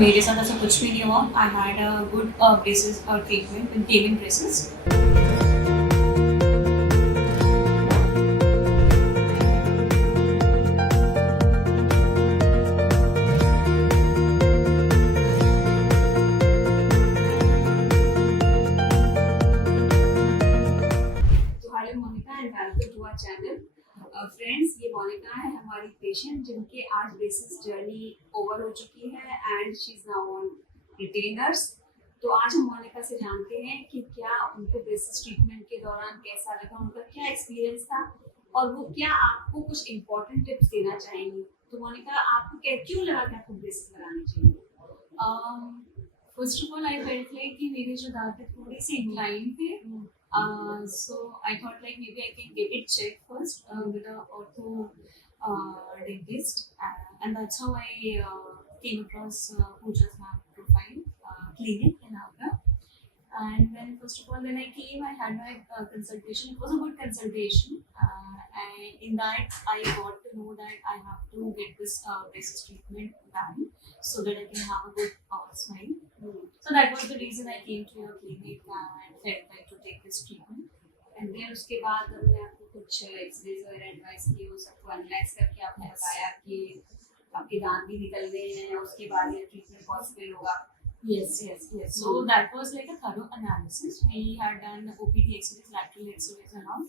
मेरे साथ ऐसा कुछ भी नहीं हुआ. I had a good braces treatment with Cayman braces. Hello Monika and welcome to our channel. Friends, ये मोनिका है हमारी पेशेंट जिनके आज बेसिस जर्नी ओवर हो चुकी है and she is now on retainers. तो आज हम मोनिका से जानते हैं कि क्या उनको बेसिस ट्रीटमेंट के दौरान कैसा लगा, उनका क्या एक्सपीरियंस था और वो क्या आपको कुछ इम्पोर्टेंट टिप्स देना चाहेंगी. तो मोनिका, आपको क्यों लगा कि आपको बेसिस लगानी चाहिए? First of all I felt like कि मेरे जो दांत थोड़े से इंक्लाइन थे. So I thought like maybe I can get it checked first with a ortho dentist, and that's how I came across Pooja's profile clinic in Agra. And then first of all, when I came, I had my consultation. It was a good consultation, and in that I got to know that I have to get this braces treatment done so that I can have a good smile. So that was the reason I came to your clinic and felt like to take this treatment. And then उसके बाद हमने आपको कुछ X-rays और advice की, वो सबको analyse करके आपने बताया कि आपके दांत भी निकल गए हैं, उसके बाद ये ट्रीटमेंट पॉसिबल होगा. Yes. So that was like a thorough analysis. We had done OPD X-rays, lateral X-rays and all.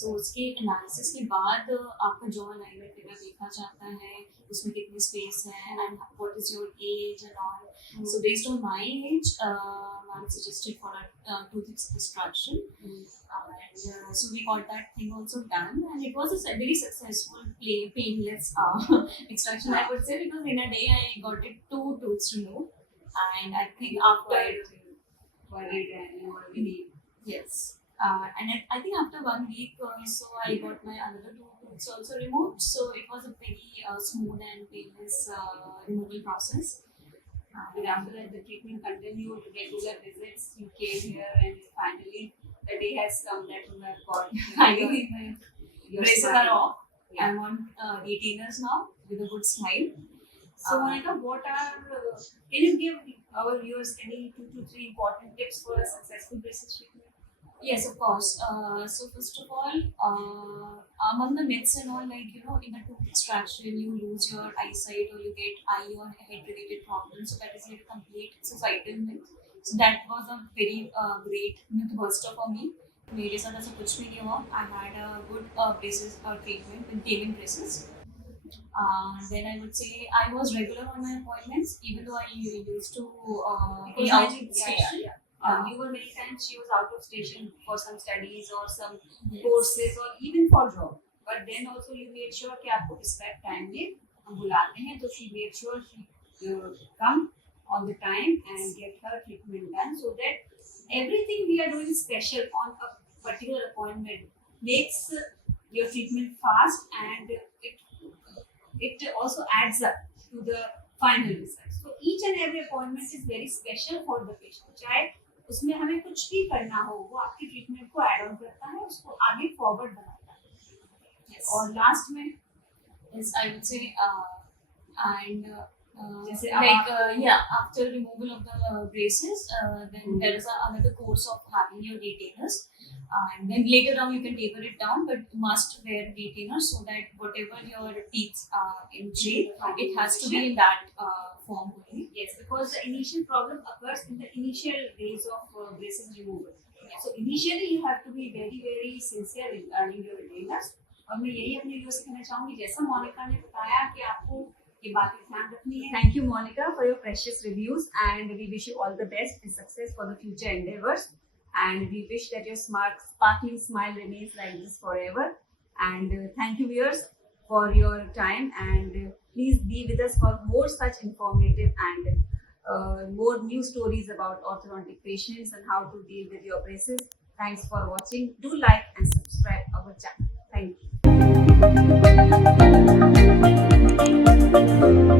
So उसके analysis के बाद आपका jaw alignment वगैरह देखा जाता है, उसमें कितनी space है and what is your age and all. So based on my age, I'm suggested for a tooth extraction. And so we got that thing also done, and it was a very successful, painless extraction, I would say, because in a day I got it 2 tooths removed. And I think after yes, and I think after 1 week so I got my another 2 tooths also removed. So it was a very smooth and painless removal process. And after that, the treatment continued, regular visits. You came here, and finally the day has come that you have got finally your braces are off. Yeah. I'm on retainers now with a good smile. So Monica, what are can you give our viewers any 2 to 3 important tips for a successful braces treatment? Yes, of course. So first of all, among the myths and all, like in the tooth extraction, you lose your eyesight or you get eye or head-related problems. So that is like a complete societal myth. So that was a very great myth buster for me. मेरे साथ ऐसा कुछ भी नहीं हुआ. I had a good braces treatment with Cayman braces. Then I would say I was regular on my appointments, even though I used to be out of station. You were many times she was out of station for some studies or some courses or even for job. But then also you made sure कि आपको respect time में हम बुलाते हैं, तो she made sure she come on the time and get her treatment done, so that everything we are doing special on a particular appointment makes your treatment fast, and it also adds up to the final result. So each and every appointment is very special for the patient. चाहे उसमें हमें कुछ भी करना हो, वो आपकी treatment को ऐड ऑन करता है, उसको आगे फॉरवर्ड बनाता है. Yes. और लास्ट में is I would say and जैसे like after removal of the braces, then there is another course of having your retainers, and then later on you can taper it down, but you must wear retainers so that whatever your teeth in shape, it has to be in that form only. Yes, because the initial problem occurs in the initial days of braces removal. So initially you have to be very very sincere regarding your retainers. और मैं यही अपने viewers से कहना चाहूँगी, जैसा मोनिका ने बताया कि आपको ये बातें ध्यान रखनी है. Thank you, Monica, for your precious reviews, and we wish you all the best and success for the future endeavors. And we wish that your sparkling smile remains like this forever. And thank you, viewers, for your time. And please be with us for more such informative and more new stories about orthodontic patients and how to deal with your braces. Thanks for watching. Do like and subscribe our channel. Thank you.